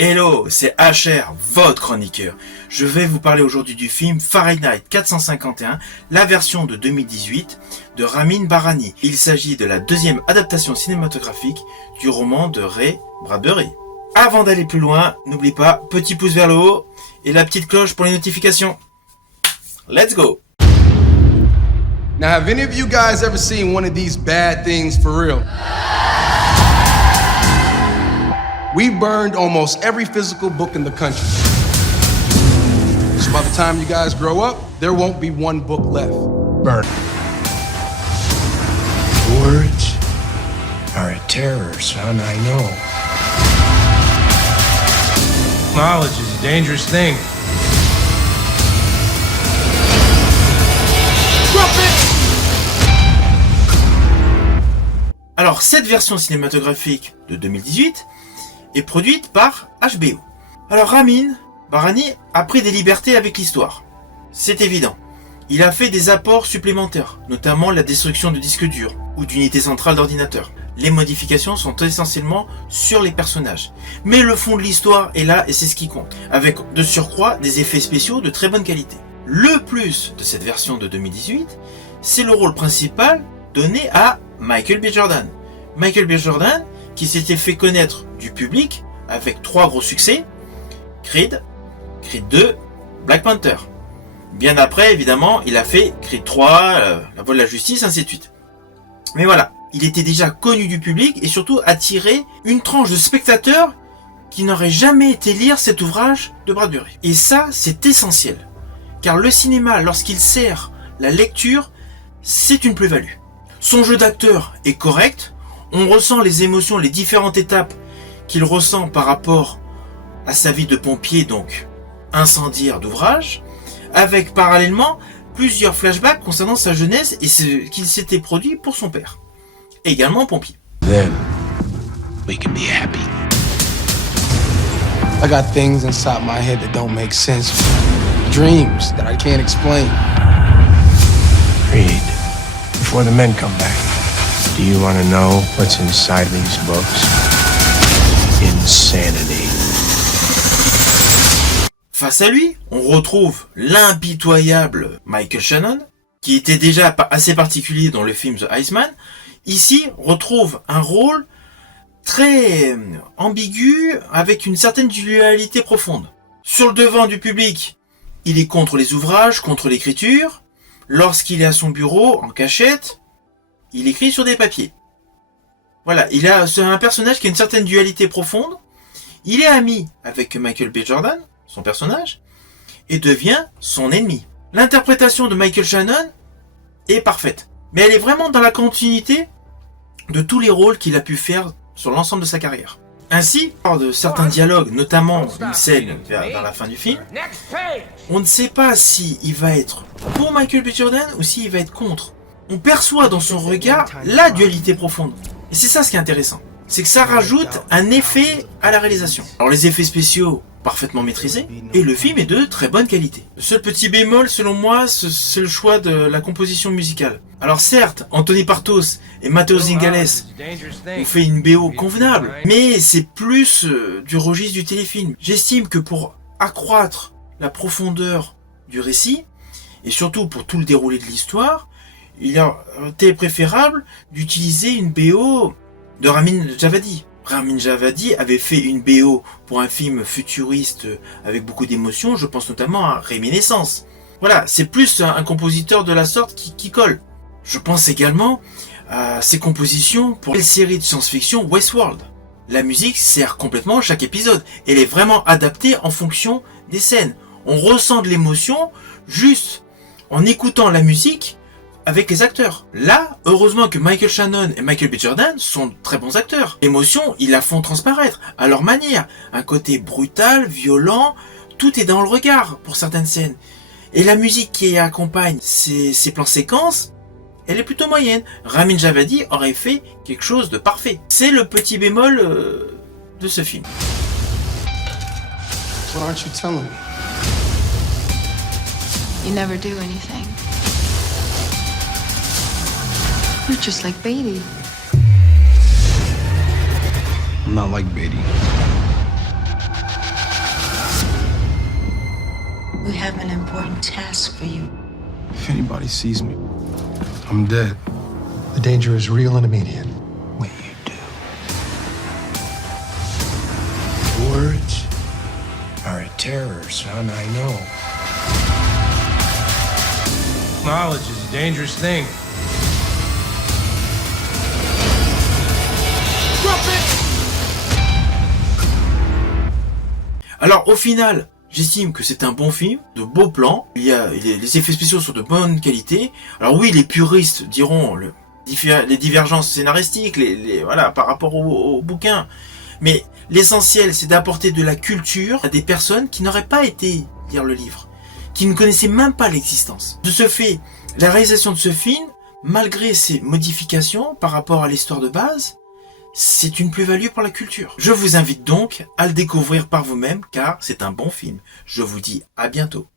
Hello, c'est HR, votre chroniqueur. Je vais vous parler aujourd'hui du film Fahrenheit 451, la version de 2018 de Ramin Bahrani. Il s'agit de la deuxième adaptation cinématographique du roman de Ray Bradbury. Avant d'aller plus loin, n'oublie pas, petit pouce vers le haut et la petite cloche pour les notifications. Let's go! Now, have any of you guys ever seen one of these bad things for real? We burned almost every physical book in the country. So by the time you guys grow up, there won't be one book left. Burn. Words are a terror, son, I know. Knowledge is a dangerous thing. Alors, cette version cinématographique de 2018 est produite par HBO. Alors, Ramin Bahrani a pris des libertés avec l'histoire. C'est évident. Il a fait des apports supplémentaires, notamment la destruction de disques durs ou d'unités centrales d'ordinateur. Les modifications sont essentiellement sur les personnages. Mais le fond de l'histoire est là et c'est ce qui compte, avec de surcroît des effets spéciaux de très bonne qualité. Le plus de cette version de 2018, c'est le rôle principal donné à Michael B. Jordan. Michael B. Jordan, qui s'était fait connaître du public avec 3 gros succès, Creed, Creed 2, Black Panther. Bien après, évidemment, il a fait Creed 3, La Voie de la Justice, ainsi de suite. Mais voilà, il était déjà connu du public et surtout attiré une tranche de spectateurs qui n'auraient jamais été lire cet ouvrage de Bradbury. Et ça, c'est essentiel. Car le cinéma, lorsqu'il sert la lecture, c'est une plus-value. Son jeu d'acteur est correct, on ressent les émotions, les différentes étapes qu'il ressent par rapport à sa vie de pompier, donc incendiaire d'ouvrage, avec parallèlement plusieurs flashbacks concernant sa jeunesse et ce qu'il s'était produit pour son père, également pompier. Then we can be happy. I got things inside my head that don't make sense. Dreams that I can't explain. Read before the men come back. Do you want to know what's inside these books? Insanity. Face à lui, on retrouve l'impitoyable Michael Shannon, qui était déjà assez particulier dans le film The Iceman. Ici, on retrouve un rôle très ambigu, avec une certaine dualité profonde. Sur le devant du public, il est contre les ouvrages, contre l'écriture. Lorsqu'il est à son bureau, en cachette, il écrit sur des papiers. Voilà, c'est un personnage qui a une certaine dualité profonde. Il est ami avec Michael B. Jordan, son personnage, et devient son ennemi. L'interprétation de Michael Shannon est parfaite, mais elle est vraiment dans la continuité de tous les rôles qu'il a pu faire sur l'ensemble de sa carrière. Ainsi, lors de certains dialogues, notamment une scène vers la fin du film, on ne sait pas s'il va être pour Michael B. Jordan ou s'il va être contre. On perçoit dans son regard la dualité profonde. Et c'est ça ce qui est intéressant. C'est que ça rajoute un effet à la réalisation. Alors les effets spéciaux, parfaitement maîtrisés, et le film est de très bonne qualité. Le seul petit bémol, selon moi, c'est le choix de la composition musicale. Alors certes, Anthony Partos et Matteo Zingales ont fait une BO convenable, mais c'est plus du registre du téléfilm. J'estime que pour accroître la profondeur du récit, et surtout pour tout le déroulé de l'histoire, il a été préférable d'utiliser une BO de Ramin Djawadi. Ramin Djawadi avait fait une BO pour un film futuriste avec beaucoup d'émotions, je pense notamment à Réminiscence. Voilà, c'est plus un compositeur de la sorte qui colle. Je pense également à ses compositions pour la série de science-fiction Westworld. La musique sert complètement chaque épisode. Elle est vraiment adaptée en fonction des scènes. On ressent de l'émotion juste en écoutant la musique avec les acteurs. Là, heureusement que Michael Shannon et Michael B. Jordan sont de très bons acteurs. L'émotion, ils la font transparaître à leur manière. Un côté brutal, violent, tout est dans le regard pour certaines scènes. Et la musique qui accompagne ces plans séquences, elle est plutôt moyenne. Ramin Djawadi aurait fait quelque chose de parfait. C'est le petit bémol de ce film. What aren't you telling me? You never do anything. You're just like Beatty. I'm not like Beatty. have an important task for you. If anybody sees me, I'm dead. The danger is real and immediate. What you do. Words are a terror, son, I know. Knowledge is a dangerous thing. Alors au final, j'estime que c'est un bon film, de beaux plans, les effets spéciaux sont de bonne qualité. Alors oui, les puristes diront les divergences scénaristiques, voilà, par rapport au bouquin. Mais l'essentiel, c'est d'apporter de la culture à des personnes qui n'auraient pas été lire le livre, qui ne connaissaient même pas l'existence. De ce fait, la réalisation de ce film, malgré ses modifications par rapport à l'histoire de base, c'est une plus-value pour la culture. Je vous invite donc à le découvrir par vous-même car c'est un bon film. Je vous dis à bientôt.